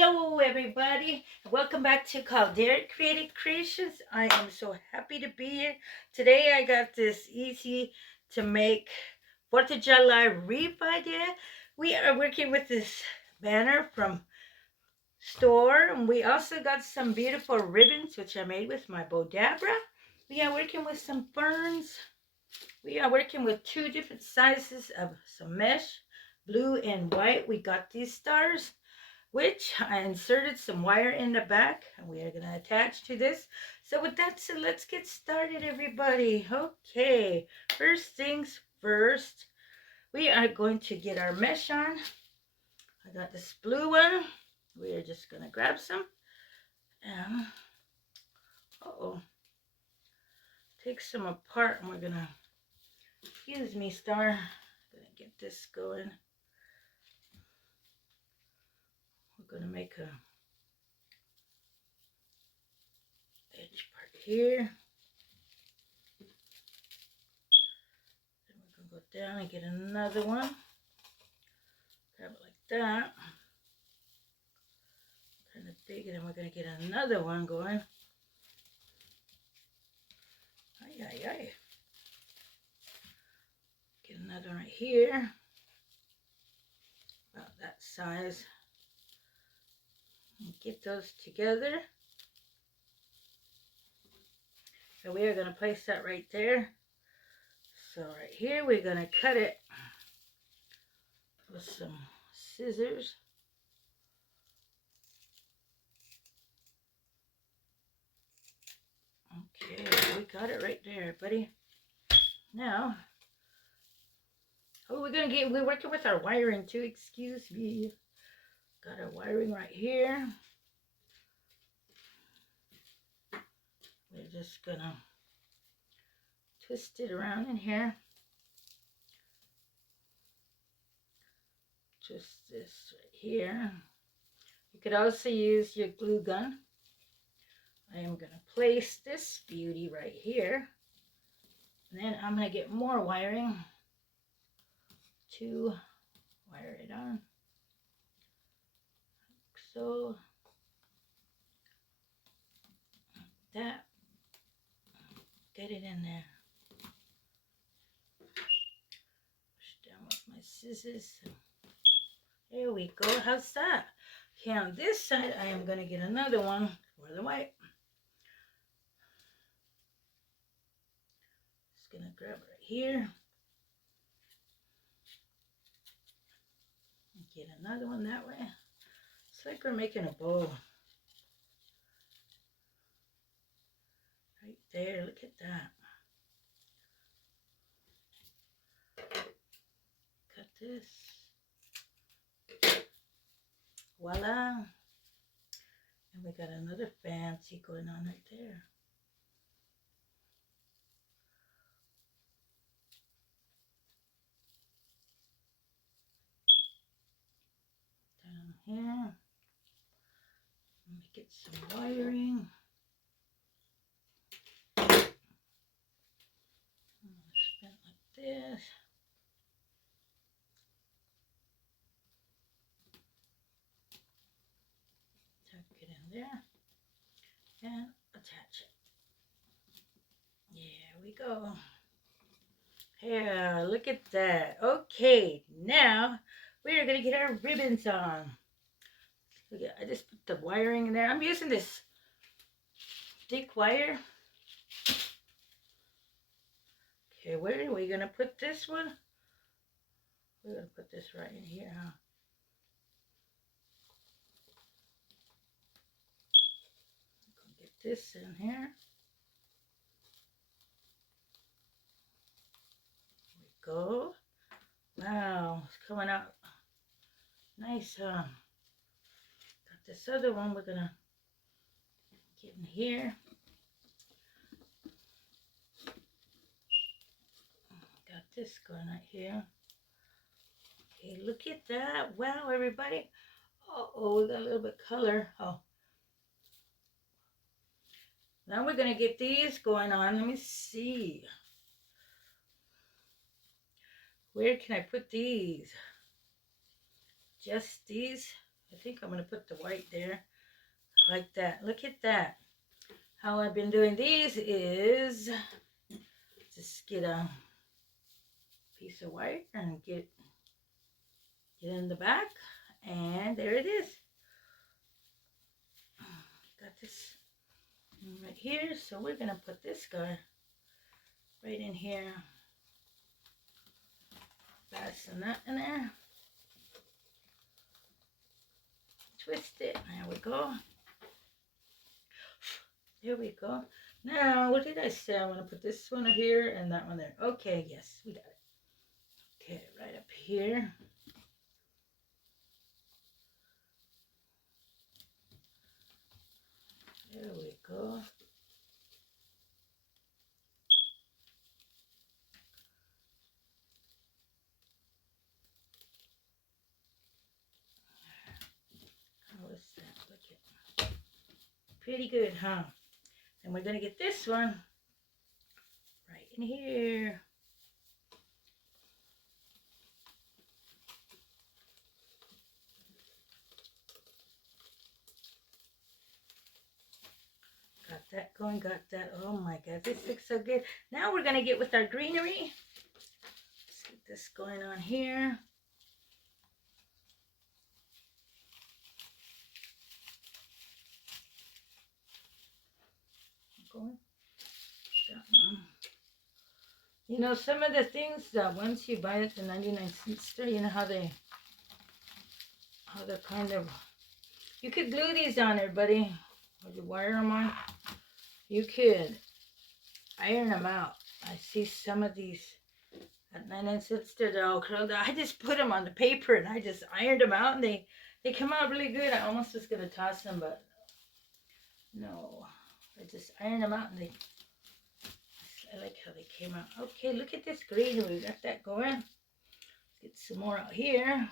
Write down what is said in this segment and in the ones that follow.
Hello everybody, welcome back to Caldera Creative Creations. I am so happy to be here. Today I got this easy to make 4th of July wreath idea. We are working with this banner from store, and we also got some beautiful ribbons which I made with my Bodabra. We are working with some ferns. We are working with 2 different sizes of some mesh, blue and white. We got these stars, which I inserted some wire in the back, and we are going to attach to this. So with that said, let's get started, everybody. Okay, first things first, we are going to get our mesh on. I got this blue one. We are just going to grab some and take some apart, and we're going to, excuse me, star, going to get this going. We're going to make a edge part here. Then we're going to go down and get another one. Grab it like that. Kind of big, and then we're going to get another one going. Ay, ay, ay. Get another right here. About that size. And get those together. So we are going to place that right there. So right here we're going to cut it with some scissors. Okay, we got it right there, buddy. Now, we're working with our wiring too, excuse me. Got our wiring right here. We're just gonna twist it around in here. Just this right here. You could also use your glue gun. I am going to place this beauty right here. And then I'm going to get more wiring to wire it on. Like so. Like that. Get it in there. Push down with my scissors. There we go. How's that? Okay, on this side, I am going to get another one for the white. Just going to grab it right here. And get another one that way. It's like we're making a bow. Right there. Look at that. Cut this. Voila. And we got another fancy going on right there. Down here. Let me get some wiring. Spin like this. Tuck it in there. And attach it. There we go. Yeah, look at that. Okay, now we are going to get our ribbons on. Look at, I just put the wiring in there. I'm using this thick wire. Okay, where are we going to put this one? We're going to put this right in here, huh? Get this in here. There we go. Wow, it's coming out nice, huh? Got this other one we're going to get in here. Got this going right here. Okay, look at that. Wow, everybody. Uh-oh, we got a little bit of color. Oh. Now we're going to get these going on. Let me see. Where can I put these? Just these? I think I'm going to put the white there like that. Look at that. How I've been doing these is just get a piece of white and get in the back, and there it is. Got this right here, so we're going to put this guy right in here. Fasten that in there. Twist it. There we go. There we go. Now, what did I say? I'm going to put this one here and that one there. Okay, yes, we got it. Okay, right up here. There we go. How is that? Look at pretty good, huh? And we're going to get this one right in here. Got that going, got that. Oh my God, this looks so good. Now we're going to get with our greenery. Let's get this going on here. Going. That one. You know, some of the things that once you buy at the 99-cent store, you know how they're kind of, you could glue these on there, buddy. Or you wire them on. You could iron them out. I see some of these at 99-cent store, they're all curled out. I just put them on the paper and I just ironed them out, and they come out really good. I almost was going to toss them, but no. I just ironed them out, and I like how they came out. Okay, look at this green. We got that going. Let's get some more out here.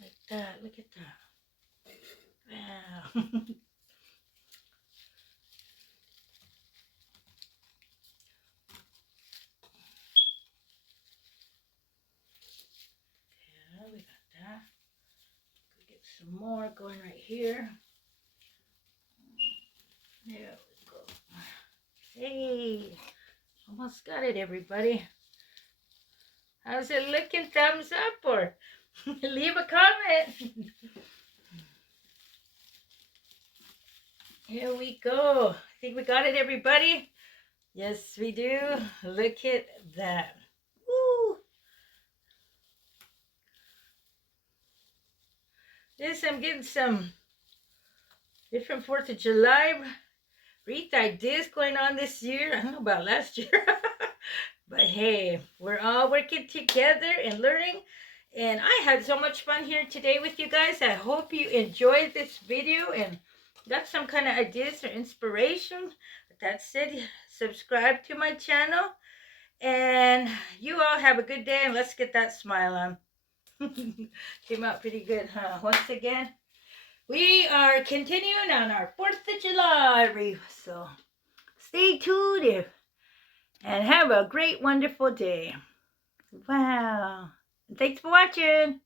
Like that. Look at that. Wow. Yeah, we got that. Get some more going right here. There we go. Hey, almost got it, everybody. How's it looking? Thumbs up or leave a comment. Here we go. I think we got it, everybody. Yes, we do. Look at that. Woo! This, I'm getting some different 4th of July wreath ideas going on this year. I don't know about last year. But hey, we're all working together and learning. And I had so much fun here today with you guys. I hope you enjoyed this video and got some kind of ideas or inspiration. With that said, subscribe to my channel. And you all have a good day, and let's get that smile on. Came out pretty good, huh? Once again, we are continuing on our 4th of July wreath. So stay tuned and have a great, wonderful day. Wow. Thanks for watching.